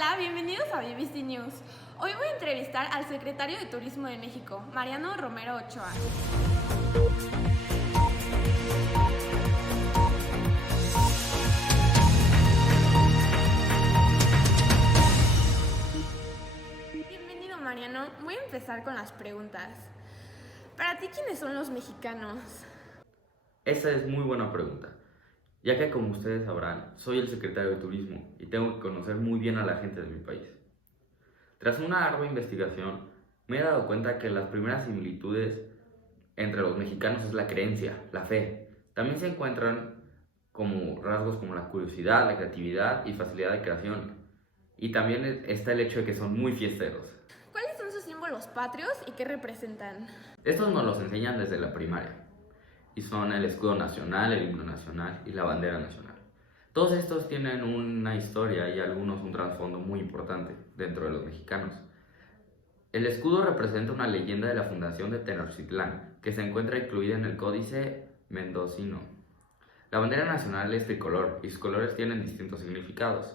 Hola, bienvenidos a BBC News. Hoy voy a entrevistar al secretario de Turismo de México, Mariano Romero Ochoa. Bienvenido, Mariano. Voy a empezar con las preguntas. Para ti, ¿quiénes son los mexicanos? Esa es muy buena pregunta, ya que como ustedes sabrán, soy el secretario de Turismo y tengo que conocer muy bien a la gente de mi país. Tras una ardua investigación, me he dado cuenta que las primeras similitudes entre los mexicanos es la creencia, la fe. También se encuentran como rasgos como la curiosidad, la creatividad y facilidad de creación. Y también está el hecho de que son muy fiesteros. ¿Cuáles son sus símbolos patrios y qué representan? Estos nos los enseñan desde la primaria. Y son el escudo nacional, el himno nacional y la bandera nacional. Todos estos tienen una historia y algunos un trasfondo muy importante dentro de los mexicanos. El escudo representa una leyenda de la fundación de Tenochtitlán, que se encuentra incluida en el Códice Mendocino. La bandera nacional es tricolor y sus colores tienen distintos significados.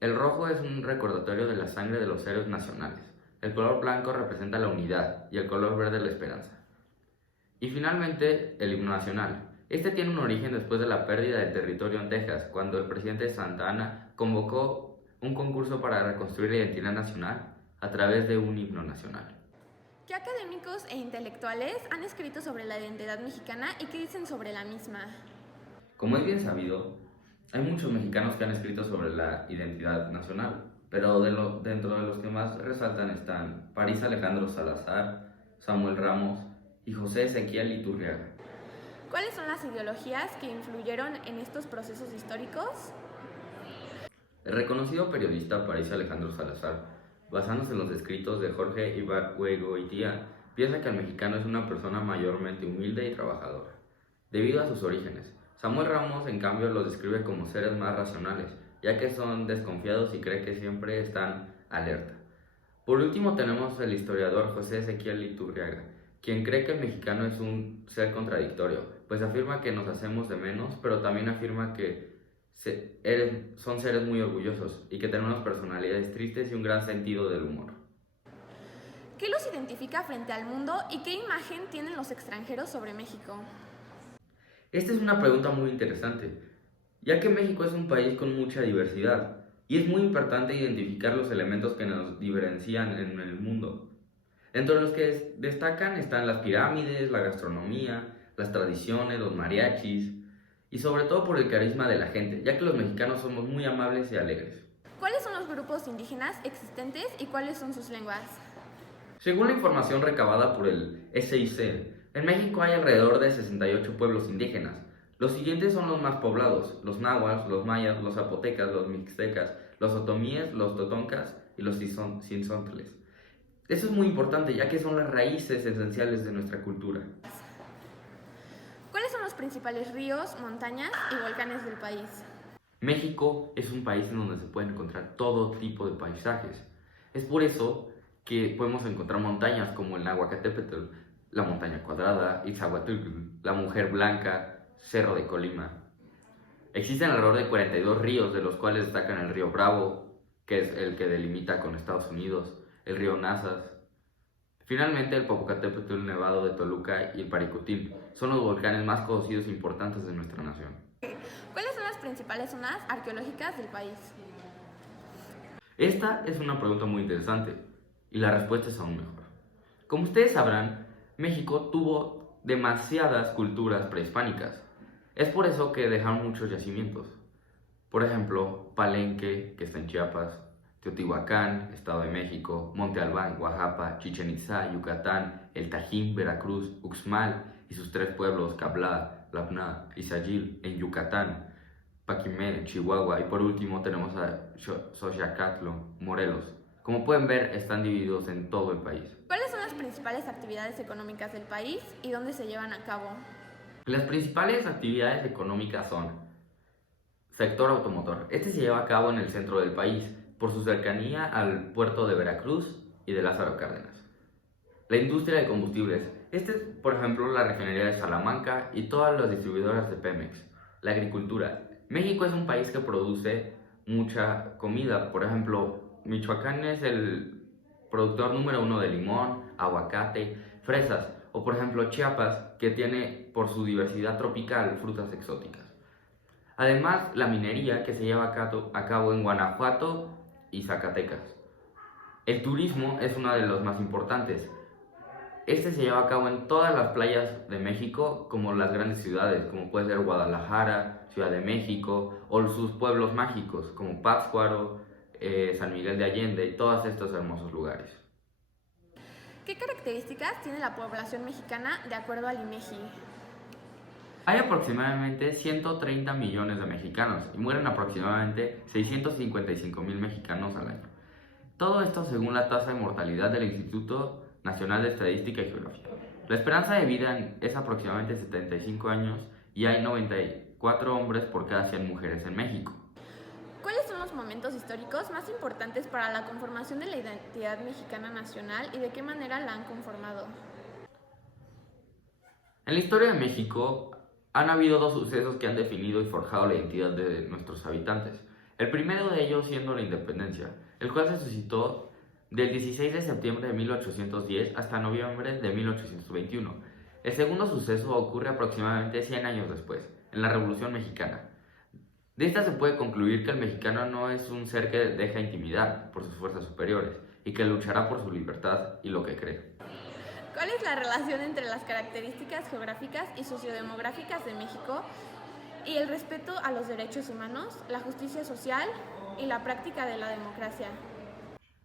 El rojo es un recordatorio de la sangre de los héroes nacionales. El color blanco representa la unidad y el color verde la esperanza. Y finalmente, el himno nacional. Este tiene un origen después de la pérdida del territorio en Texas, cuando el presidente Santa Anna convocó un concurso para reconstruir la identidad nacional a través de un himno nacional. ¿Qué académicos e intelectuales han escrito sobre la identidad mexicana y qué dicen sobre la misma? Como es bien sabido, hay muchos mexicanos que han escrito sobre la identidad nacional, pero dentro de los que más resaltan están París Alejandro Salazar, Samuel Ramos y José Ezequiel Iturriaga. ¿Cuáles son las ideologías que influyeron en estos procesos históricos? El reconocido periodista París Alejandro Salazar, basándose en los escritos de Jorge Ibargüengoitia, piensa que el mexicano es una persona mayormente humilde y trabajadora, debido a sus orígenes. Samuel Ramos, en cambio, los describe como seres más racionales, ya que son desconfiados y cree que siempre están alerta. Por último tenemos el historiador José Ezequiel Iturriaga, quien cree que el mexicano es un ser contradictorio, pues afirma que nos hacemos de menos, pero también afirma que son seres muy orgullosos y que tenemos personalidades tristes y un gran sentido del humor. ¿Qué los identifica frente al mundo y qué imagen tienen los extranjeros sobre México? Esta es una pregunta muy interesante, ya que México es un país con mucha diversidad y es muy importante identificar los elementos que nos diferencian en el mundo. Dentro de los que destacan están las pirámides, la gastronomía, las tradiciones, los mariachis y sobre todo por el carisma de la gente, ya que los mexicanos somos muy amables y alegres. ¿Cuáles son los grupos indígenas existentes y cuáles son sus lenguas? Según la información recabada por el SIC, en México hay alrededor de 68 pueblos indígenas. Los siguientes son los más poblados: los náhuatl, los mayas, los zapotecas, los mixtecas, los otomíes, los totoncas y los cinzontles. Eso es muy importante, ya que son las raíces esenciales de nuestra cultura. ¿Cuáles son los principales ríos, montañas y volcanes del país? México es un país en donde se pueden encontrar todo tipo de paisajes. Es por eso que podemos encontrar montañas como el Nahuacatépetl, la Montaña Cuadrada, Iztahualtepec, la Mujer Blanca, Cerro de Colima. Existen alrededor de 42 ríos, de los cuales destacan el río Bravo, que es el que delimita con Estados Unidos, el río Nazas. Finalmente, el Popocatépetl Nevado de Toluca y el Paricutín son los volcanes más conocidos e importantes de nuestra nación. ¿Cuáles son las principales zonas arqueológicas del país? Esta es una pregunta muy interesante y la respuesta es aún mejor. Como ustedes sabrán, México tuvo demasiadas culturas prehispánicas. Es por eso que dejaron muchos yacimientos. Por ejemplo, Palenque, que está en Chiapas, Teotihuacán, Estado de México, Monte Albán, Oaxaca, Chichén Itzá, Yucatán, El Tajín, Veracruz, Uxmal y sus 3 pueblos, Cablá, Labná y Sayil en Yucatán, Paquimé, Chihuahua y por último tenemos a Xochacatlo, Morelos. Como pueden ver, están divididos en todo el país. ¿Cuáles son las principales actividades económicas del país y dónde se llevan a cabo? Las principales actividades económicas son sector automotor. Este se lleva a cabo en el centro del país, por su cercanía al puerto de Veracruz y de Lázaro Cárdenas. La industria de combustibles. Este es, por ejemplo, la refinería de Salamanca y todas las distribuidoras de Pemex. La agricultura. México es un país que produce mucha comida. Por ejemplo, Michoacán es el productor número uno de limón, aguacate, fresas. O por ejemplo Chiapas, que tiene por su diversidad tropical frutas exóticas. Además, la minería que se lleva a cabo en Guanajuato y Zacatecas. El turismo es uno de los más importantes. Este se lleva a cabo en todas las playas de México, como las grandes ciudades, como puede ser Guadalajara, Ciudad de México, o sus pueblos mágicos, como Pátzcuaro, San Miguel de Allende y todos estos hermosos lugares. ¿Qué características tiene la población mexicana de acuerdo al INEGI? Hay aproximadamente 130 millones de mexicanos y mueren aproximadamente 655,000 mexicanos al año. Todo esto según la tasa de mortalidad del Instituto Nacional de Estadística y Geografía. La esperanza de vida es aproximadamente 75 años y hay 94 hombres por cada 100 mujeres en México. ¿Cuáles son los momentos históricos más importantes para la conformación de la identidad mexicana nacional y de qué manera la han conformado? En la historia de México han habido dos sucesos que han definido y forjado la identidad de nuestros habitantes. El primero de ellos siendo la independencia, el cual se suscitó del 16 de septiembre de 1810 hasta noviembre de 1821. El segundo suceso ocurre aproximadamente 100 años después, en la Revolución Mexicana. De esta se puede concluir que el mexicano no es un ser que deja intimidar por sus fuerzas superiores y que luchará por su libertad y lo que cree. ¿Cuál es la relación entre las características geográficas y sociodemográficas de México y el respeto a los derechos humanos, la justicia social y la práctica de la democracia?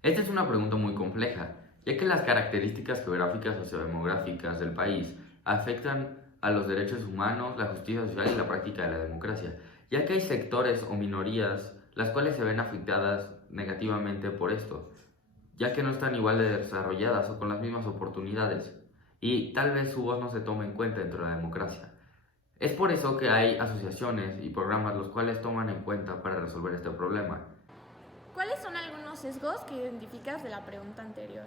Esta es una pregunta muy compleja, ya que las características geográficas sociodemográficas del país afectan a los derechos humanos, la justicia social y la práctica de la democracia, ya que hay sectores o minorías las cuales se ven afectadas negativamente por esto, ya que no están igual de desarrolladas o con las mismas oportunidades, y tal vez su voz no se tome en cuenta dentro de la democracia. Es por eso que hay asociaciones y programas los cuales toman en cuenta para resolver este problema. ¿Cuáles son algunos sesgos que identificas de la pregunta anterior?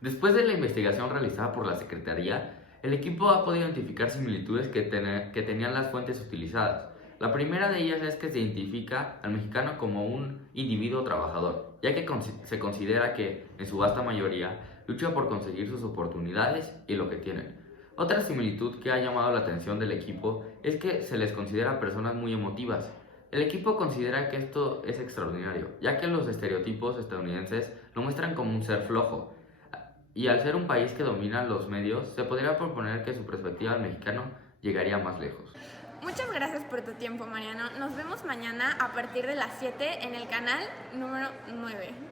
Después de la investigación realizada por la Secretaría, el equipo ha podido identificar similitudes que tenían las fuentes utilizadas. La primera de ellas es que se identifica al mexicano como un individuo trabajador, ya que se considera que, en su vasta mayoría, lucha por conseguir sus oportunidades y lo que tienen. Otra similitud que ha llamado la atención del equipo es que se les considera personas muy emotivas. El equipo considera que esto es extraordinario, ya que los estereotipos estadounidenses lo muestran como un ser flojo. Y al ser un país que domina los medios, se podría proponer que su perspectiva al mexicano llegaría más lejos. Muchas gracias por tu tiempo, Mariano. Nos vemos mañana a partir de las 7 en el canal número 9.